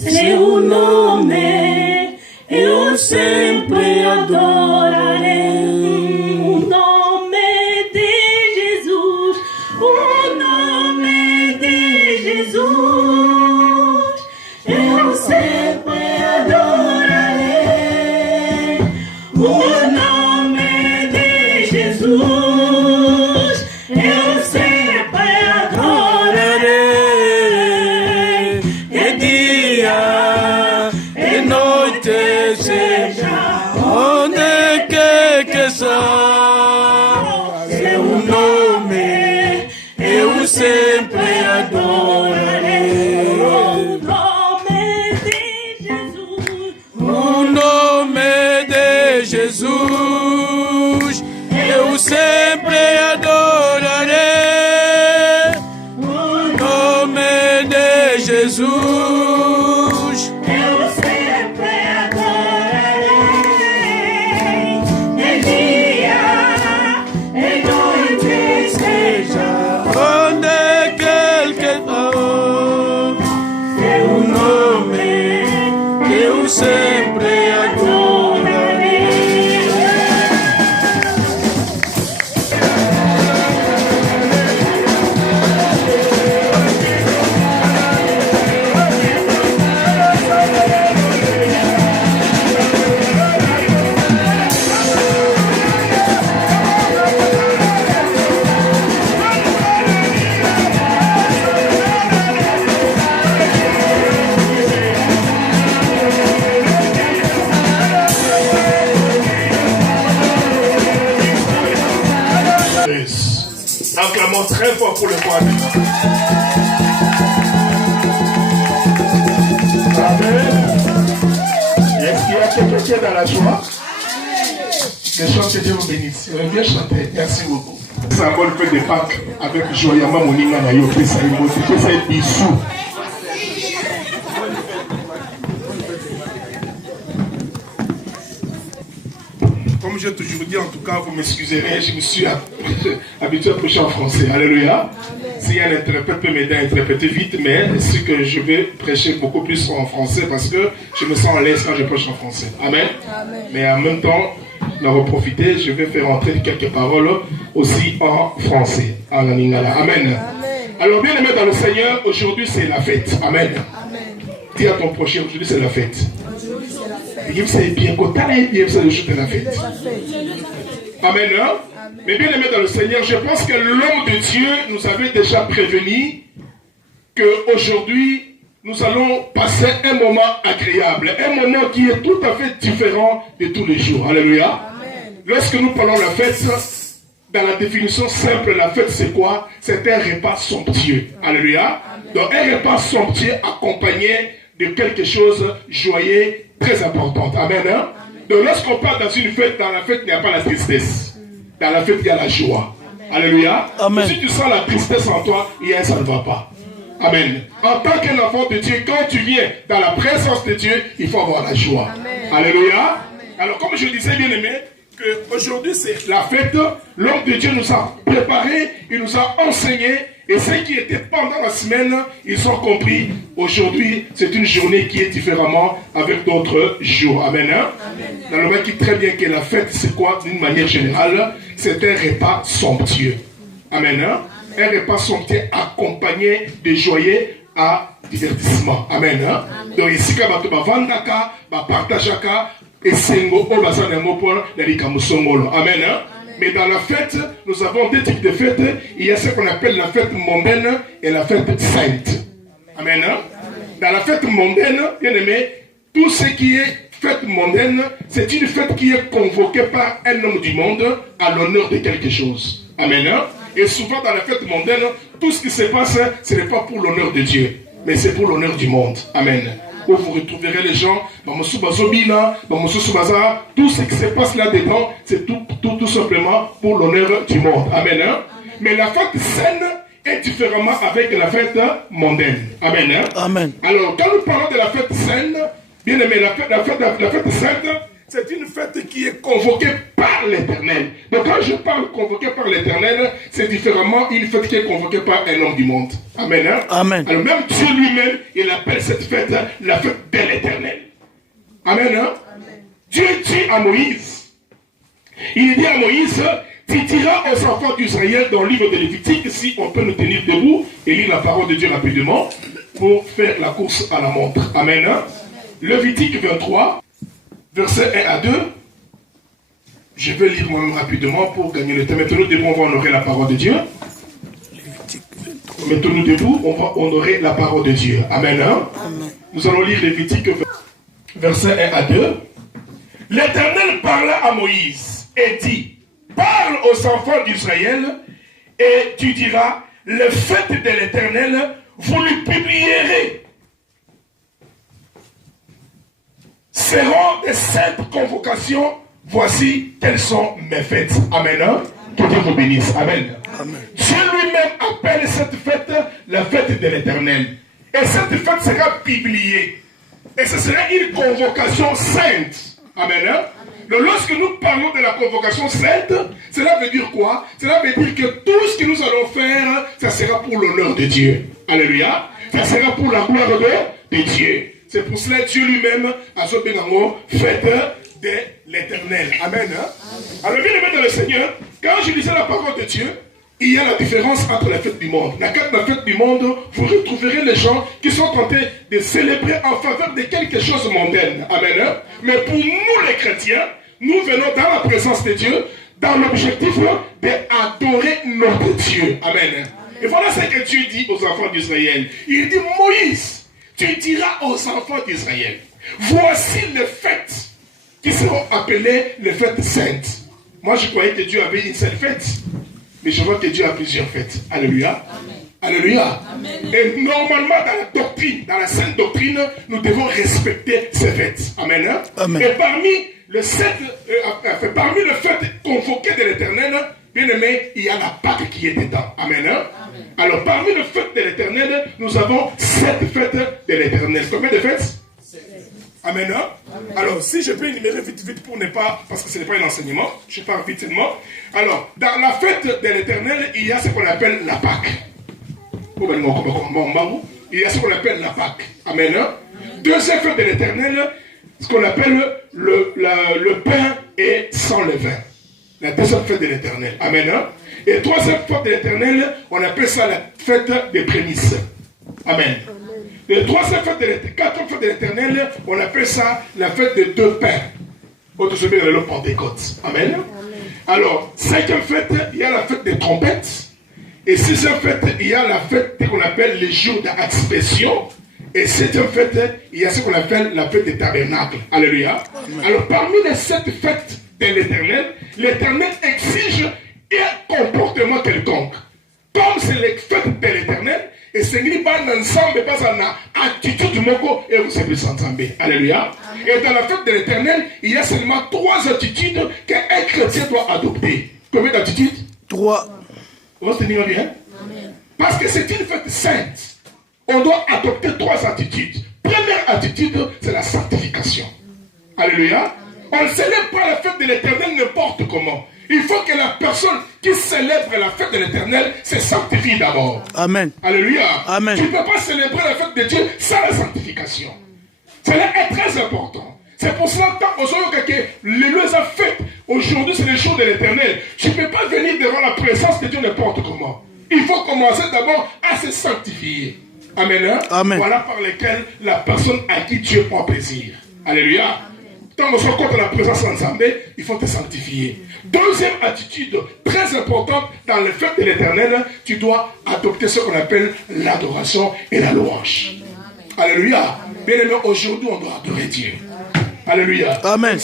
C'est un nome eu sempre adorarei. O nome de Jesus, o nome de Jesus, eu sempre adorarei. O nome de Jesus, eu sempre adorarei. E dia e noite seja onde quer que seja, seu nome eu sempre adorarei. O nome de Jesus, o nome de Jesus, eu sempre adorarei. O nome de Jesus, eu sempre adorarei. De dia e noite seja onde quer que seu nome eu sempre adorarei. Acclamons très fort pour le roi. Amen. Est-ce qu'il y a quelqu'un qui est dans la joie? Les chants que Dieu vous bénisse. On aime bien chanter. Merci beaucoup. C'est un bon fête de Pâques avec Joyama Moninga Nayo. Que ça ait bisou. Comme j'ai toujours dit, en tout cas, vous m'excuserez, je me suis habitué à prêcher en français. Alléluia. Si un interprète peut m'aider à interpréter vite, mais c'est que je vais prêcher beaucoup plus en français parce que je me sens à l'aise quand je prêche en français. Amen. Amen. Mais en même temps, d'en profiter, je vais faire entrer quelques paroles aussi en français. En lingala. Amen. Amen. Alors, bien aimé dans le Seigneur, aujourd'hui c'est la fête. Amen. Amen. Dis à ton prochain, aujourd'hui c'est la fête. Vous savez bien quand tu as bien ça le jour de la fête. Amen. Hein? Mais bien aimé dans le Seigneur, je pense que l'homme de Dieu nous avait déjà prévenu qu'aujourd'hui, nous allons passer un moment agréable, un moment qui est tout à fait différent de tous les jours. Alléluia. Amen. Lorsque nous parlons de la fête, dans la définition simple, la fête c'est quoi? C'est un repas somptueux. Alléluia. Amen. Donc un repas somptueux accompagné de quelque chose de joyeux, très important. Amen. Hein? Donc lorsqu'on parle dans une fête, dans la fête il n'y a pas la tristesse. Dans la fête il y a la joie. Amen. Alléluia. Amen. Si tu sens la tristesse en toi, ça ne va pas. Amen. En tant qu'un enfant de Dieu, quand tu viens dans la présence de Dieu, il faut avoir la joie. Amen. Alléluia. Amen. Alors comme je disais bien aimé, qu'aujourd'hui c'est la fête, l'homme de Dieu nous a préparé, il nous a enseigné, et ceux qui étaient pendant la semaine, ils ont compris, aujourd'hui c'est une journée qui est différemment avec d'autres jours. Amen. Hein? Amen. Dans le monde qui très bien que la fête c'est quoi d'une manière générale, c'est un repas somptueux. Amen. Hein? Un repas somptueux accompagné de joyeux à divertissement. Amen. Hein? Amen. Donc ici, quand on va vendre, on partage, et c'est Amen. Hein? Mais dans la fête, nous avons deux types de fêtes. Il y a ce qu'on appelle la fête mondaine et la fête sainte. Amen. Hein? Dans la fête mondaine, bien aimé, tout ce qui est fête mondaine, c'est une fête qui est convoquée par un homme du monde à l'honneur de quelque chose. Amen. Hein? Et souvent dans la fête mondaine, tout ce qui se passe, ce n'est pas pour l'honneur de Dieu, mais c'est pour l'honneur du monde. Amen. Où vous retrouverez les gens, tout ce qui se passe là-dedans, c'est tout simplement pour l'honneur du monde. Amen. Hein? Mais la fête saine est différemment avec la fête mondaine. Amen. Hein? Amen. Alors, quand nous parlons de la fête saine, bien aimé, la fête sainte, c'est une fête qui est convoquée par l'Éternel. Donc quand je parle convoquée par l'Éternel, c'est différemment une fête qui est convoquée par un homme du monde. Amen. Hein? Amen. Alors même Dieu lui-même, il appelle cette fête la fête de l'Éternel. Amen. Hein? Amen. Dieu dit à Moïse, il dit à Moïse, tu diras aux enfants d'Israël dans le livre de Lévitique, si on peut nous tenir debout et lire la parole de Dieu rapidement pour faire la course à la montre. Amen. Hein? Lévitique 23, versets 1 à 2. Je vais lire moi-même rapidement pour gagner le temps. Mettons-nous debout, on va honorer la parole de Dieu. Mettons-nous debout, on va honorer la parole de Dieu. Amen. Hein? Amen. Nous allons lire Lévitique versets 1 à 2. L'Éternel parla à Moïse et dit, parle aux enfants d'Israël et tu diras, les fêtes de l'Éternel, vous les publierez. Seront des saintes convocations, voici quelles sont mes fêtes. Amen. Hein? Que Dieu vous bénisse. Amen. Amen. Dieu lui-même appelle cette fête la fête de l'Éternel. Et cette fête sera publiée. Et ce sera une convocation sainte. Amen. Hein? Donc lorsque nous parlons de la convocation sainte, cela veut dire quoi? Cela veut dire que tout ce que nous allons faire, ça sera pour l'honneur de Dieu. Alléluia. Ça sera pour la gloire de Dieu. C'est pour cela que Dieu lui-même a fait fête de l'Éternel. Amen. Hein? Alors bien aimé dans le Seigneur, quand je lisais la parole de Dieu, il y a la différence entre les fêtes du monde. La fête du monde, vous retrouverez les gens qui sont tentés de célébrer en faveur de quelque chose de mondaine. Amen. Hein? Mais pour nous les chrétiens, nous venons dans la présence de Dieu, dans l'objectif d'adorer notre Dieu. Amen. Et voilà ce que Dieu dit aux enfants d'Israël. Il dit, Moïse, tu diras aux enfants d'Israël, voici les fêtes qui seront appelées les fêtes saintes. Moi, je croyais que Dieu avait une seule fête. Mais je vois que Dieu a plusieurs fêtes. Alléluia. Amen. Alléluia. Amen. Et normalement, dans la doctrine, dans la sainte doctrine, nous devons respecter ces fêtes. Amen. Hein? Amen. Et parmi les fêtes convoquées de l'Éternel, bien aimé, il y a la Pâque qui est dedans. Amen. Hein? Amen. Alors, parmi les fêtes de l'Éternel, nous avons 7 fêtes de l'Éternel. Combien de fêtes? Amen. Hein? Amen. Alors, si je peux énumérer vite pour ne pas, parce que ce n'est pas un enseignement, je parle vite seulement. Alors, dans la fête de l'Éternel, il y a ce qu'on appelle la Pâque. Il y a ce qu'on appelle la Pâque. Amen. Hein? Deuxième fête de l'Éternel, ce qu'on appelle le pain et sans levain. La deuxième fête de l'Éternel. Amen. Hein? Et troisième fête de l'Éternel, on appelle ça la fête des prémices. Amen. Le troisième fête de l'Éternel, quatrième fête de l'Éternel, on appelle ça la fête des 2 pains. Autre chose, dans le Pentecôte. Amen. Amen. Alors, cinquième fête, il y a la fête des trompettes. Et sixième fête, il y a la fête qu'on appelle les jours d'expression. Et septième fête, il y a ce qu'on appelle la fête des tabernacles. Alléluia. Amen. Alors, parmi les 7 fêtes de l'Éternel, l'Éternel exige un comportement quelconque. Comme c'est les fêtes de l'Éternel, et c'est qu'il pas ensemble, pas en attitude moko et vous savez s'entendre. Alléluia. Amen. Et dans la fête de l'Éternel, il y a seulement 3 attitudes qu'un chrétien doit adopter. Combien d'attitudes? 3. On va se tenir bien. Amen. Parce que c'est une fête sainte. On doit adopter 3 attitudes. Première attitude, c'est la sanctification. Alléluia. On ne célèbre pas la fête de l'Éternel n'importe comment. Il faut que la personne qui célèbre la fête de l'Éternel se sanctifie d'abord. Amen. Alléluia. Amen. Tu ne peux pas célébrer la fête de Dieu sans la sanctification. Cela est très important. C'est pour cela que aujourd'hui, les fêtes, aujourd'hui c'est le jour de l'Éternel. Tu ne peux pas venir devant la présence de Dieu n'importe comment. Il faut commencer d'abord à se sanctifier. Amen. Hein? Amen. Voilà par lesquels la personne à qui Dieu prend plaisir. Alléluia. Quand on se rencontre la présence ensemble, il faut te sanctifier. Deuxième attitude très importante dans les fêtes de l'Éternel, tu dois adopter ce qu'on appelle l'adoration et la louange. Amen. Alléluia. Bien aimé, aujourd'hui on doit adorer Dieu. Amen. Alléluia. Amen.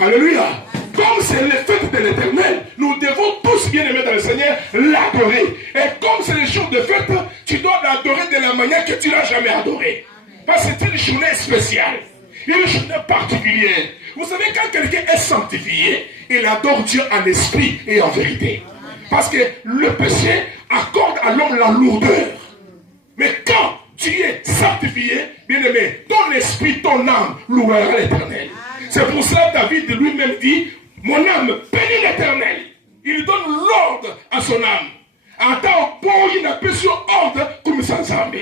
Alléluia. Comme c'est les fêtes de l'Éternel, nous devons tous, bien aimés dans le Seigneur, l'adorer. Et comme c'est les jours de fête, tu dois l'adorer de la manière que tu ne l'as jamais adoré. Parce que c'est une journée spéciale, une journée particulière. Vous savez, quand quelqu'un est sanctifié, il adore Dieu en esprit et en vérité. Parce que le péché accorde à l'homme la lourdeur. Mais quand tu es sanctifié, bien-aimé, ton esprit, ton âme louera l'Éternel. C'est pour ça que David lui-même dit, mon âme bénit l'Éternel. Il donne l'ordre à son âme. En tant qu'il n'a pas sur ordre comme sans âme.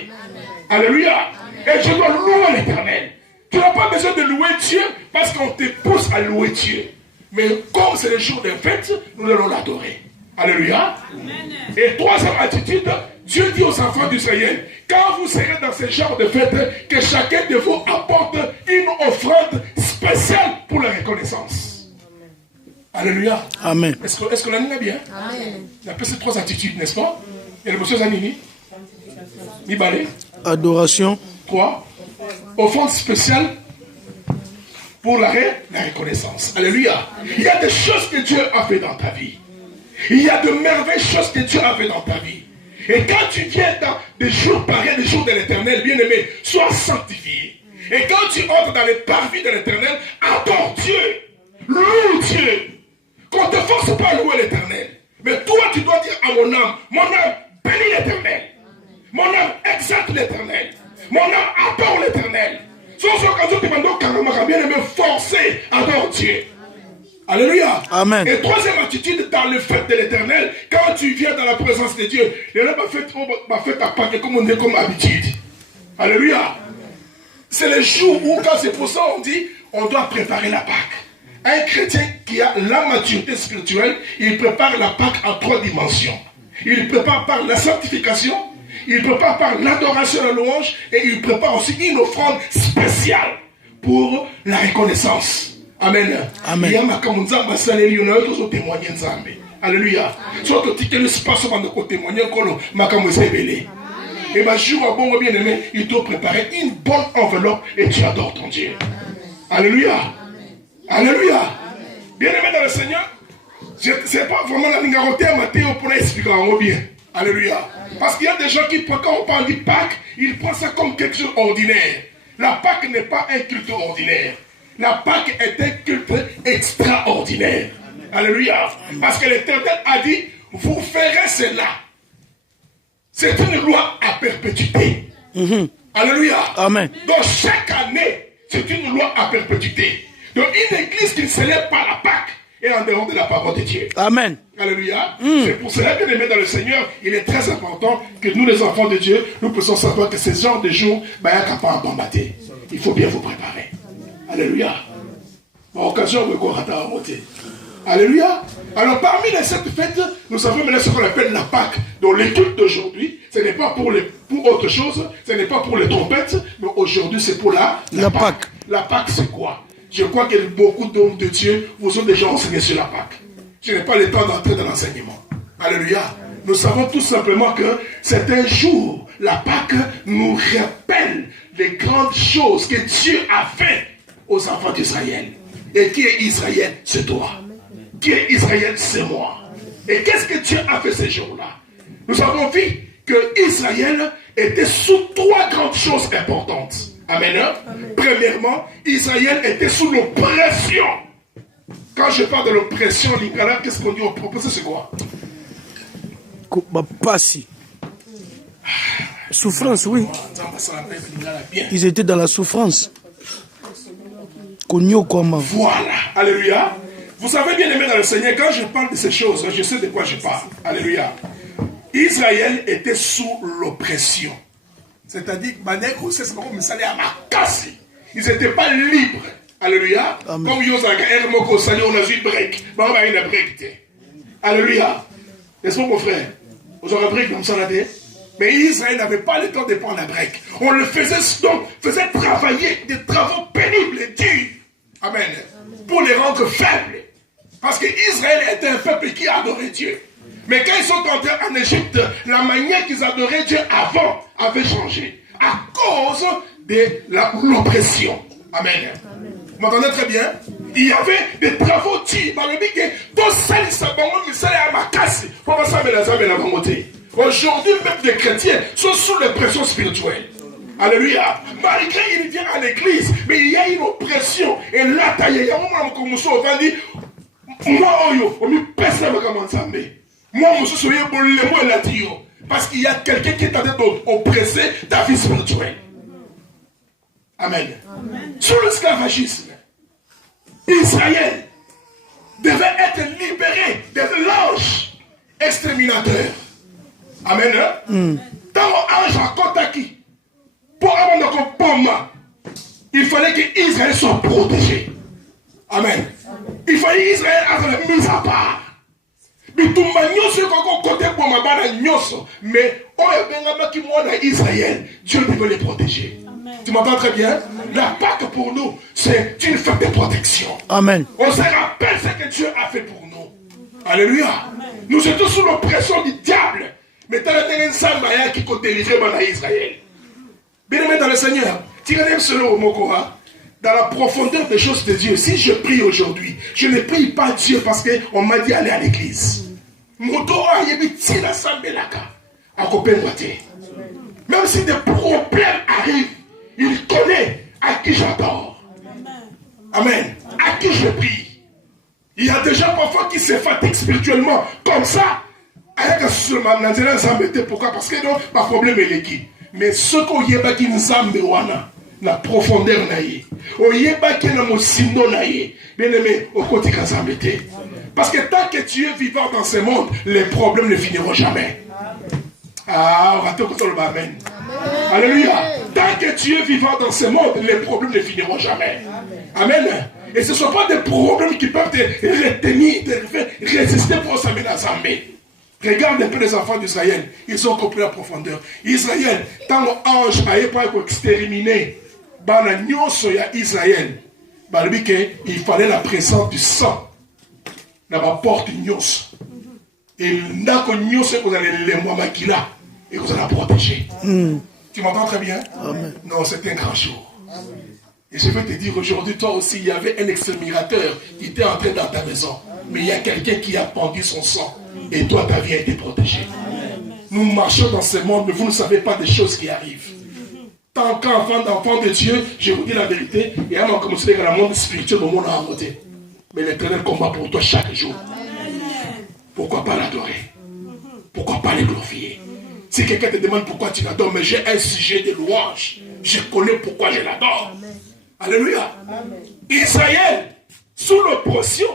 Alléluia. Et je dois louer l'Éternel. Tu n'as pas besoin de louer Dieu parce qu'on te pousse à louer Dieu. Mais comme c'est le jour des fêtes, nous allons l'adorer. Alléluia. Amen. Et troisième attitude, Dieu dit aux enfants d'Israël, quand vous serez dans ce genre de fête, que chacun de vous apporte une offrande spéciale pour la reconnaissance. Amen. Alléluia. Amen. Est-ce que l'année est bien? Amen. Il y a peu ces trois attitudes, n'est-ce pas? Et le monsieur Zanini? Nibale? Adoration. Quoi? Offrande spéciale pour la reconnaissance. Alléluia. Amen. Il y a des choses que Dieu a fait dans ta vie. Il y a de merveilleuses choses que Dieu a fait dans ta vie. Et quand tu viens dans des jours pareils, des jours de l'Éternel, bien-aimé, sois sanctifié. Et quand tu entres dans les parvis de l'Éternel, adore Dieu. Loue Dieu. Qu'on ne te force pas à louer l'Éternel. Mais toi, tu dois dire à mon âme, bénis l'Éternel. Mon âme exalte l'Éternel. Mon âme adore l'Éternel. Sans occasion, tu m'as bien aimé forcer, adore Dieu. Alléluia. Amen. Et troisième attitude dans le fait de l'Éternel, quand tu viens dans la présence de Dieu, il m'a fait ta Pâque comme on est comme habitude. Alléluia. C'est le jour où, quand c'est pour ça, on dit, on doit préparer la Pâque. Un chrétien qui a la maturité spirituelle, il prépare la Pâque en trois dimensions. Il prépare par la sanctification, il prépare par l'adoration et la louange, et il prépare aussi une offrande spéciale pour la reconnaissance. Amen. Amen. Alléluia. Soit tu l'espace avant de témoigner et ma jour bon bien aimé, il doit préparer une bonne enveloppe et tu adores ton Dieu. Alléluia. Alléluia. Bien aimé dans le Seigneur, c'est pas vraiment la lingaroté à Matthéo pour expliquer en bien. Alléluia. Parce qu'il y a des gens qui, quand on parle de Pâques, ils prennent ça comme quelque chose d'ordinaire. La Pâque n'est pas un culte ordinaire. La Pâque est un culte extraordinaire. Amen. Alléluia. Parce que l'Éternel a dit, vous ferez cela. C'est une loi à perpétuité. Alléluia. Amen. Donc chaque année, c'est une loi à perpétuité. Donc une église qui ne célèbre pas la Pâque est en dehors de la parole de Dieu. Amen. Alléluia. C'est pour cela que les aimés dans le Seigneur, il est très important que nous les enfants de Dieu, nous puissions savoir que ce genre de jours, il faut bien vous préparer. Alléluia. Occasion de quoi monter. Alléluia. Alors parmi les sept fêtes, nous savons maintenant ce qu'on appelle la Pâque. Donc les cultes d'aujourd'hui, ce n'est pas pour autre chose, ce n'est pas pour les trompettes, mais aujourd'hui c'est pour la Pâque. La Pâque c'est quoi? Je crois que beaucoup d'hommes de Dieu vous ont déjà enseigné sur la Pâque. Je n'ai pas le temps d'entrer dans l'enseignement. Alléluia. Nous savons tout simplement que c'est un jour, la Pâque nous rappelle les grandes choses que Dieu a fait aux enfants d'Israël. Et qui est Israël? C'est toi. Qui est Israël? C'est moi. Et qu'est-ce que Dieu a fait ces jours-là? Nous avons vu que Israël était sous trois grandes choses importantes. Amen. Amen. Premièrement, Israël était sous l'oppression. Quand je parle de l'oppression, l'Ingala, qu'est-ce qu'on dit au propos? C'est quoi? Souffrance, oui. Ils étaient dans la souffrance. Voilà. Alléluia. Vous savez bien aimé dans le Seigneur, quand je parle de ces choses, je sais de quoi je parle. Alléluia. Israël était sous l'oppression. C'est-à-dire, ils n'étaient pas libres. Alléluia. Amen. Comme on a vu break. Alléluia. N'est-ce pas mon frère? Vous aurez break comme ça là. Mais Israël n'avait pas le temps de prendre la break. On le faisait travailler des travaux pénibles et durs. Amen. Pour les rendre faibles. Parce que Israël était un peuple qui adorait Dieu. Mais quand ils sont entrés en Égypte, la manière qu'ils adoraient Dieu avant avait changé. À cause de l'oppression. Amen. Vous m'entendez très bien? Il y avait des travaux durs. Aujourd'hui, même des chrétiens sont sous l'oppression spirituelle. Alléluia. Malgré qu'il vient à l'église, mais il y a une oppression. Et là, il y a un moment où on dit, moi, on me pèse comme ensemble. Moi, je suis le mot là-dessus. Parce qu'il y a quelqu'un qui est en train d'oppresser ta vie spirituelle. Amen. Sous l'esclavagisme, Israël devait être libéré de l'ange exterminateur. Amen. Dans l'ange à Kotaki, pour avoir un pomme, il fallait que Israël soit protégé. Amen. Il fallait qu'Israël ait mis à part. Mais Israël, Dieu devait les protéger. Tu m'entends très bien? La Pâque pour nous, c'est une fête de protection. Amen. On se rappelle ce que Dieu a fait pour nous. Alléluia. Amen. Nous étions sous l'oppression du diable. Mais tu as un Sambaya qui peut délivrer Israël. Bien aimé dans le Seigneur, dans la profondeur des choses de Dieu, si je prie aujourd'hui, je ne prie pas Dieu parce qu'on m'a dit aller à l'église. Même si des problèmes arrivent, il connaît à qui j'adore. Amen. À qui je prie. Il y a des gens parfois qui se fatiguent spirituellement comme ça. Pourquoi? Parce que non, pas problème est qui. Mais ce qu'on y a qui nous a la profondeur naïe. On y a qui nous a naïe. Bien aimé, au côté quand ça m'était. Parce que tant que tu es vivant dans ce monde, les problèmes ne finiront jamais. Ah, on va te dire le amen. Alléluia. Tant que tu es vivant dans ce monde, les problèmes ne finiront jamais. Amen. Et ce ne sont pas des problèmes qui peuvent te retenir, te résister pour s'amener à Zambé. Regarde un peu les enfants d'Israël. Ils ont compris la profondeur. Israël, tant l'ange n'a pas exterminé, Israël, il fallait la présence du sang dans la porte Nyos. Et là que Nyos, vous allez les Mouamakila et vous allez la protéger. Tu m'entends très bien? Amen. Non, c'est un grand jour. Amen. Et je vais te dire aujourd'hui, toi aussi, il y avait un exterminateur qui était entré dans ta maison. Mais il y a quelqu'un qui a pendu son sang. Et toi, ta vie a été protégée. Amen. Nous marchons dans ce monde, mais vous ne savez pas des choses qui arrivent. Tant qu'enfant de Dieu, je vous dis la vérité, il y a un commencé dans le monde spirituel, au monde à côté. Mais l'Éternel combat pour toi chaque jour. Amen. Pourquoi pas l'adorer? Pourquoi pas le glorifier? Si quelqu'un te demande pourquoi tu l'adores, mais j'ai un sujet de louange. Je connais pourquoi je l'adore. Alléluia. Amen. Israël, sous l'oppression,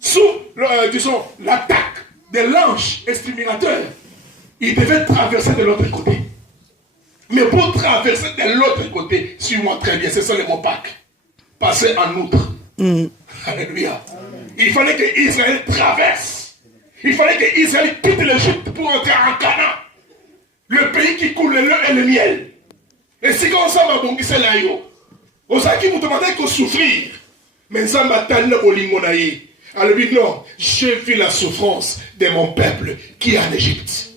sous l'attaque de l'ange exterminateur, il devait traverser de l'autre côté. Mais pour traverser de l'autre côté, suis-moi très bien, c'est ça le mot Pâques. Passer en outre. Alléluia. Amen. Il fallait que Israël traverse. Il fallait que Israël quitte l'Égypte pour entrer en Canaan. Le pays qui coule le lait et le miel. Et si on s'en va bon, c'est là. Aux qui vous demandez que souffrir. Mais ça m'a tellement bolimonaï. Alors non, j'ai vu la souffrance de mon peuple qui est en Égypte.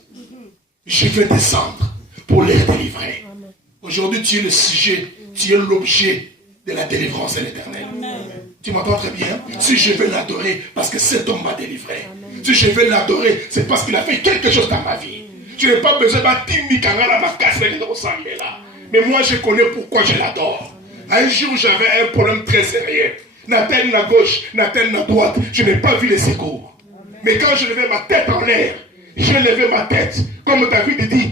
Je vais descendre pour les délivrer. Aujourd'hui, tu es le sujet, tu es l'objet de la délivrance de l'Éternel. Tu m'entends très bien? Si je veux l'adorer, parce que cet homme m'a délivré. Si je veux l'adorer, c'est parce qu'il a fait quelque chose dans ma vie. Je n'ai pas besoin de mais moi, je connais pourquoi je l'adore. Un jour, j'avais un problème très sérieux. Nathan la gauche, Nathan la droite. Je n'ai pas vu les secours. Mais quand je levais ma tête en l'air, j'ai levé ma tête. Comme David dit,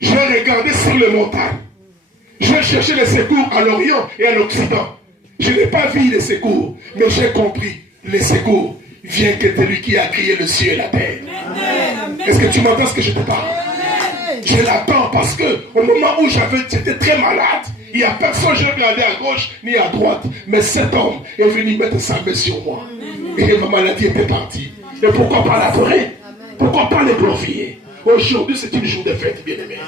j'ai regardé sur les montagnes. J'ai cherché les secours à l'Orient et à l'Occident. Je n'ai pas vu les secours, mais j'ai compris. Les secours viennent que de lui qui a créé le ciel et la terre. Est-ce que tu m'entends ce que je te parle? Je l'attends parce que au moment où j'étais très malade, il n'y a personne, je ne regardais à gauche ni à droite. Mais cet homme est venu mettre sa main sur moi. Et ma maladie était partie. Et pourquoi pas l'adorer? Pourquoi pas le glorifier? Aujourd'hui, c'est une jour de fête, bien aimé.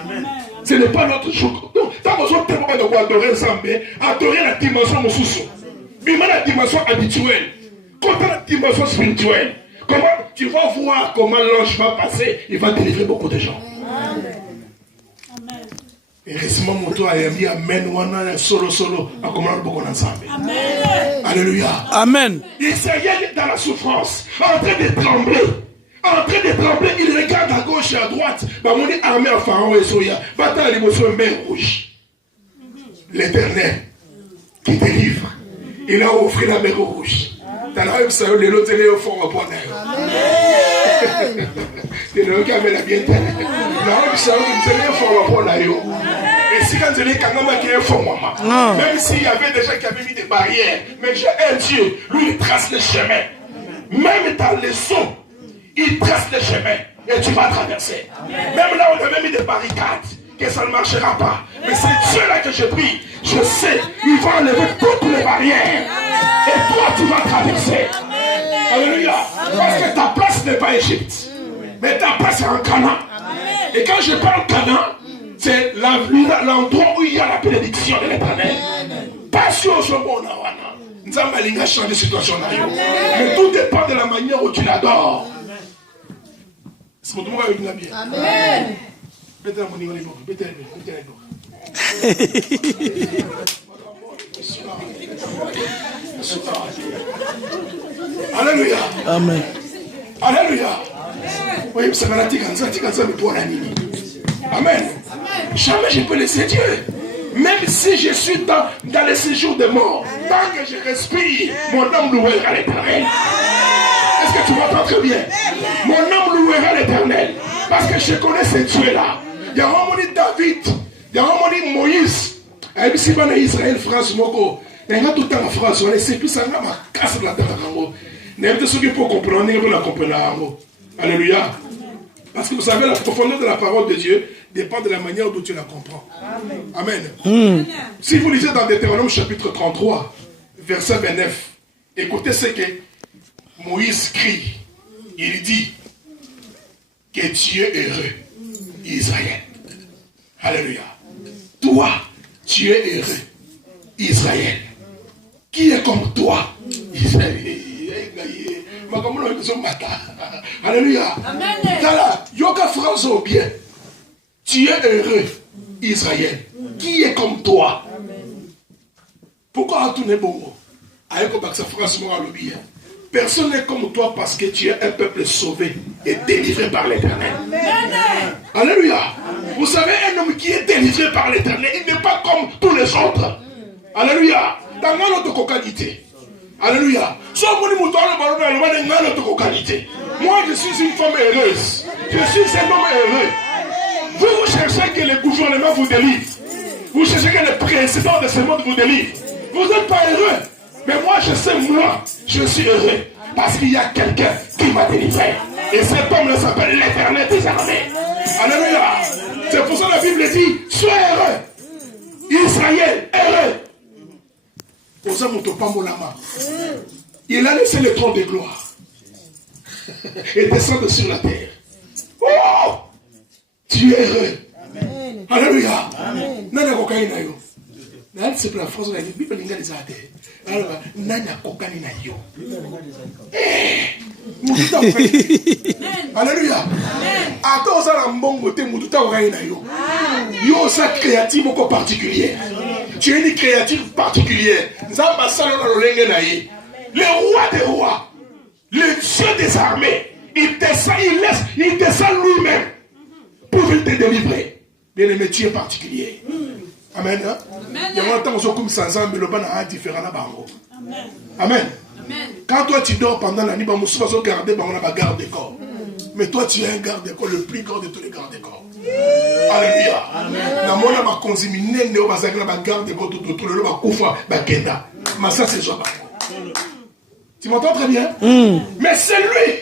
Ce n'est pas notre jour. Donc, tant qu'on soit tellement de adorer Zambé, adorer la dimension Moussousou. Mais la dimension habituelle. Quand tu as la dimension spirituelle, comment tu vas voir comment l'ange va passer, il va délivrer beaucoup de gens. Amen. Et récemment, mon tour a mis Amen, Wana, solo, à comment beaucoup ensemble. Alléluia. Amen. Israël est dans la souffrance, en train de trembler. En train de trembler, il regarde à gauche et à droite. Mon armée en pharaon et soya. Va-t'en à l'émotion mer rouge. L'Éternel qui délivre. Il a offert la mer rouge. Dans la même salle, les lots au fond au bonheur. Amen. Et si quand même s'il y avait des gens qui avaient mis des barrières, mais j'ai un Dieu, lui il trace le chemin. Même dans les eaux, il trace le chemin et tu vas traverser. Même là où on avait mis des barricades, que ça ne marchera pas. Mais c'est Dieu là que je prie. Je sais, il va enlever toutes les barrières. Et toi tu vas traverser. Alléluia. Parce que ta place n'est pas Égypte. Mais ta place est en Canaan. Et quand je parle Canaan, c'est l'endroit où il y a la bénédiction de l'Éternel. Pas sur ce monde. Nous allons changer de situation. Mais tout dépend de la manière où tu l'adores. C'est pour tout le monde qui l'a bien. Amen. Alléluia. Amen. Alléluia. Oui, c'est Amen. Jamais je peux laisser Dieu. Même si je suis dans les séjours de mort, tant que je respire, mon âme louera l'Éternel. Est-ce que tu m'entends très bien? Mon âme louera l'Éternel. Parce que je connais ce Dieu-là. Il y a un moment David, il y a un moment Moïse. Et puis si on est Israël, France, Moko, il y a tout le temps en France, on essaie plus ça, on a cassé la terre. N'importe ce qu'il faut comprendre, il faut la comprendre. Alléluia. Parce que vous savez, la profondeur de la parole de Dieu dépend de la manière dont tu la comprends. Amen. Si vous lisez dans Deutéronome chapitre 33, verset 29, écoutez ce que Moïse crie. Il dit que Dieu est heureux, Israël. Alléluia. Toi, tu es heureux, Israël. Qui est comme toi, Israël? Alléluia. Yoka France au bien. Tu es heureux, Israël. Qui est comme toi? Pourquoi tout n'est bon? Personne n'est comme toi parce que tu es un peuple sauvé et délivré par l'Éternel. Alléluia. Vous savez, un homme qui est délivré par l'Éternel, il n'est pas comme tous les autres. Alléluia. Dans notre qualité. Alléluia. Moi, je suis une femme heureuse. Je suis un homme heureux. Vous cherchez que le gouvernement vous délivre. Vous cherchez que le président de ce monde vous délivre. Vous n'êtes pas heureux. Mais moi, je sais, moi, je suis heureux. Parce qu'il y a quelqu'un qui m'a délivré. Et cet homme-là s'appelle l'Éternel des armées. Alléluia. C'est pour ça que la Bible dit, sois heureux. Israël, heureux. Il a laissé le trône de gloire et descendre sur la terre. Oh, tu es heureux. Amen. Alléluia. Nana kokaina yo. Na c'est la phrase la Bible linga les ate. Alors nana kokaina yo. Alléluia. Attends ça la mbongo te mututa kokaina yo. Yo ça créative au particulier. Tu es une créature particulière. Le roi des rois, le Dieu des armées, il descend lui-même pour te délivrer. Bien aimé, tu es particulier. Amen. Il y a longtemps que comme sans mais le ban a différent là-bas. Amen. Quand toi tu dors pendant la nuit, on va garder la garde des corps. Mais toi tu es un garde des corps, le plus grand de tous les gardes des corps. Alléluia. Na mona ma konzimine ne obazakela ba garde de tout le ba kufa ba kenda. Mais ça c'est ça. Tu m'entends très bien? Mais c'est lui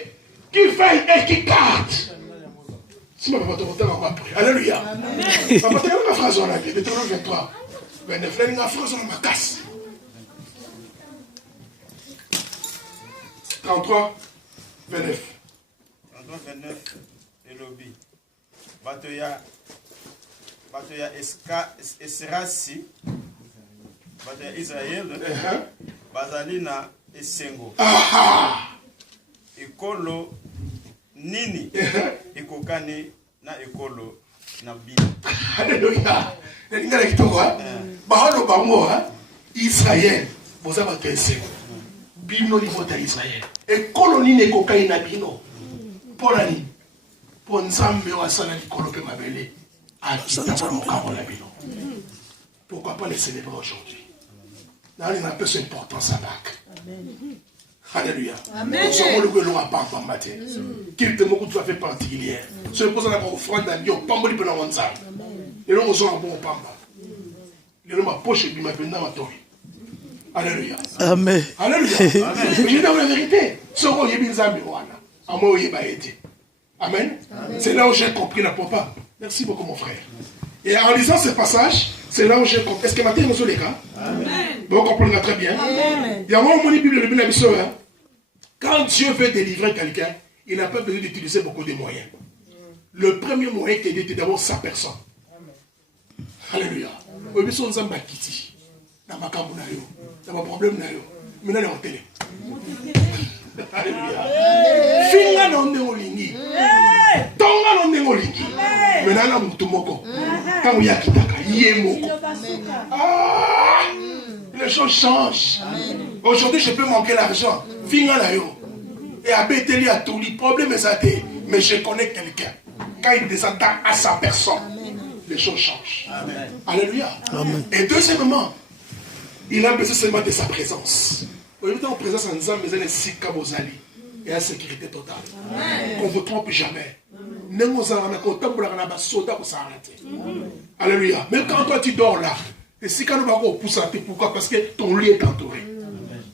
qui veille et qui garde. Si ma papa te va après. Alléluia. Papa te la phrase on a dit Deutéronome 23 29 la phrase on ma casse. 33 29 et lobby. Batoya Esrasi, Batoya Israël, Bazalina Esengo. Ekolo Nini, Ekokane na Ekolo Nabina. Alléluia. N'ingala kitoko. Baholo bango Israël, boza bato Esengo. Bino niveau ta Israël. Ekolo Nini Ekokane na bino. Polani. Pour Nzambe wasala likolo pe mabele. Pourquoi pas les célébrer aujourd'hui? Là, il y a un peu d'importance à Pâques. Alléluia. Nous sommes le gouvernement à Pampa matin. Qu'il te manque tout à fait particulier. Ce qui pose à la offrande à Dieu, Pampa li pena wanza. Et nous sommes un bon Pampa. Les gens ma poche et ma peine dans ma torre. Alléluia. Amen. Alléluia. Mais je dis la vérité. Ce qu'on y est bien zambi wana. À moi y est pas été. Amen. C'est là où j'ai compris la papa. Merci beaucoup mon frère. Et en lisant ce passage, c'est là où j'ai compris. Est-ce que maintenant nous sommes les cas? Amen. Vous comprenez très bien. Amen. Il y a un moment Bible de Binabiso. Quand Dieu veut délivrer quelqu'un, il n'a pas besoin d'utiliser beaucoup de moyens. Le premier moyen qu'il dit, c'est d'abord sa personne. Alléluia. Vous avez besoin de Kiti. Dans ma cambo na yo. Dans ma problème na yo. Maintenant, on est en télé. Alléluia. Finga na onde olingi. Tonga na onde olingi. Maintenant, na mutu moko. Quand on y a kitaka, yé moko. Ah! Les choses changent. Aujourd'hui, je peux manquer l'argent. Finga na yo. Et à Bételi, à tout le problème est ça. Mais je connais quelqu'un. Quand il descend à sa personne, les choses changent. Amen. Alléluia. Amen. Et deuxièmement, il a besoin seulement de sa présence. Vous voyez, en présence en disant, mais elle est si kabozali. Et la sécurité totale. Qu'on ne vous trompe jamais. Alléluia. Même quand toi tu dors là, et si quand nous allons pousser, pourquoi? Parce que ton lit est entouré.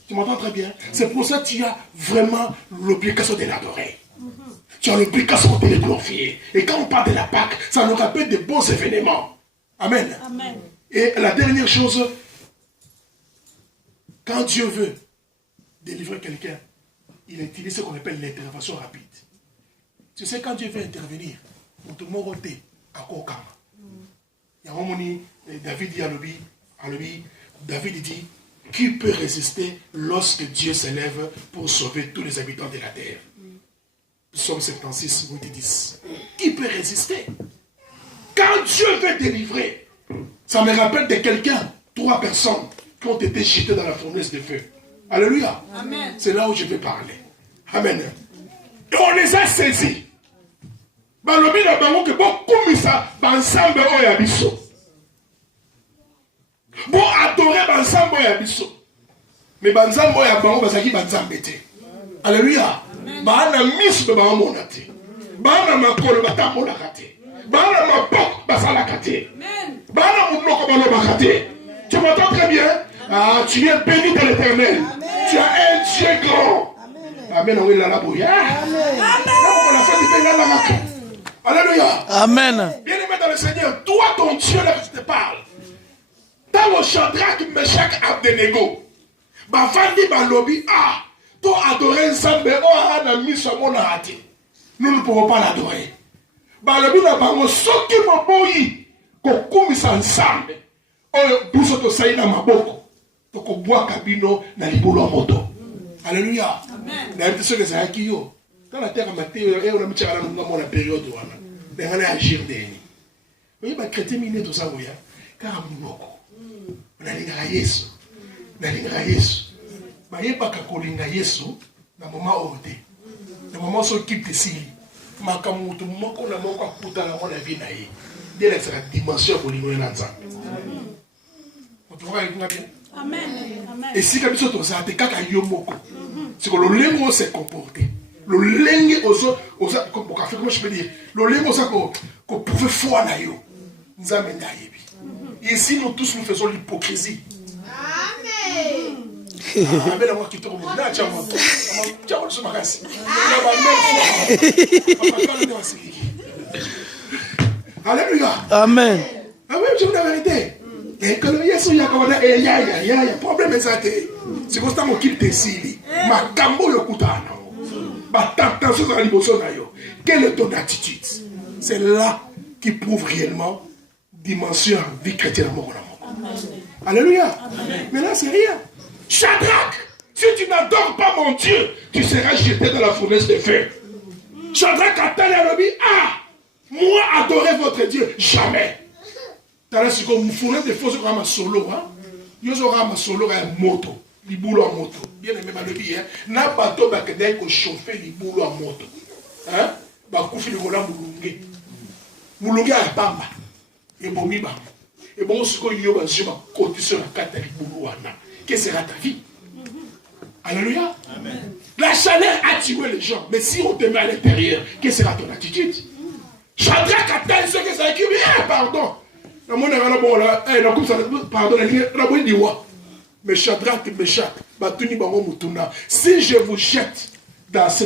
Tu m'entends très bien? C'est pour ça que tu as vraiment l'obligation de l'adorer. Tu as l'obligation de le glorifier. Et quand on parle de la Pâque, ça nous rappelle de bons événements. Amen. Amen. Et la dernière chose, quand Dieu veut délivrer quelqu'un, il utilise ce qu'on appelle l'intervention rapide. Tu sais, quand Dieu veut intervenir, tout le monde est à Kokama. Il y a un moment, David dit à l'obéi, David dit, qui peut résister lorsque Dieu s'élève pour sauver tous les habitants de la terre? Psaume 76, 8 et 10. Qui peut résister? Quand Dieu veut délivrer, ça me rappelle de quelqu'un, 3 personnes qui ont été jetées dans la fournaise de feu. Alléluia. C'est là où je vais parler. Amen. Et on les a saisis. Balobi na bango que bon komisa bansambe oya biso. Bon adorer bansambe oya biso. Mais bansambe oya bango basaki bansambe te. Alléluia. Bana misu ba monate. Bana makolo batamona kate. Bana mapok basala kate. Bana munoko baloba kate. Tu m'entends très bien? Ah, tu es béni de l'Éternel. Tu as un Dieu grand. Amen. Amen. Alléluia. Amen. Bien-aimé dans le Seigneur, toi, ton Dieu, là que je te parle. Dans le Shadrach, Meshach, Abednego, Bafandi, Balobi, ah, toi adorer Nzambe, oh, na miso mona hati. Nous ne pouvons pas l'adorer. Balobi, na bango, soki moboyi, kokumisa Nzambe, oh, buso to saina maboko, to kobwa kabino na libolo ya moto. Alléluia. Amen. Na ce que ça a qui yo. Dans la terre Matthieu et on a mis à la période où on a agir d'eni. Oui, bah chrétien miné tout ça oui. Car munoko. On a linga Yesu. Na linga Yesu. Bah yeba ka kolinga Yesu na moment ote. Na moment so quitte sili. Makamutu moko na moko akuta na mona vie na ye. Dès la dimension kolingo na nzambe. On trouve avec nous bien. Amen. Amen. Et si comme ça tu as été kaka yomoko. C'est que le lengo s'est comporté. Le lengo osa comme comment je peux dire. Le lengo ça qu'on pouvait foi na yo. Nzambe na yebi. Ici nous tous nous faisons l'hypocrisie. Amen. Amen. Moi qui te remonte là tiens moi. Tiens on se marasi. Alléluia. Amen. Ah oui, je vous la vérité. Et que le Yesu yakabana ya problème ezate. C'est comme ça qu'on quitte ici. Ma kambo yokutana. Ba tentation za liboso na yo. Quelle est ton attitude? C'est là qui prouve réellement dimension vie chrétienne moko na moko. Alléluia. Mais là c'est rien. Shadrach, si tu n'adores pas mon Dieu, tu seras jeté dans la fournaise de feu. Shadrach a tenu à lui, ah, moi adorer votre Dieu jamais. Tala siko mufuna de faux ma solo hein yozo ma solo ya moto libulu a moto bien aimé balobi hein na bato ba kedai ko chauffer libulu a moto hein ba kufi le volant mulunge ya pamba et bomi ba et bon siko yo ba je ba côté sur la carte libulu wana que sera ta vie? Alléluia. Amen. chaleur a tué les gens. Mais si on te met à l'intérieur, quelle sera ton attitude? Shadrach a tel ce que ça a écrit. Pardon. Pardon. Mais Shadrach, Meshach, si je vous jette dans cette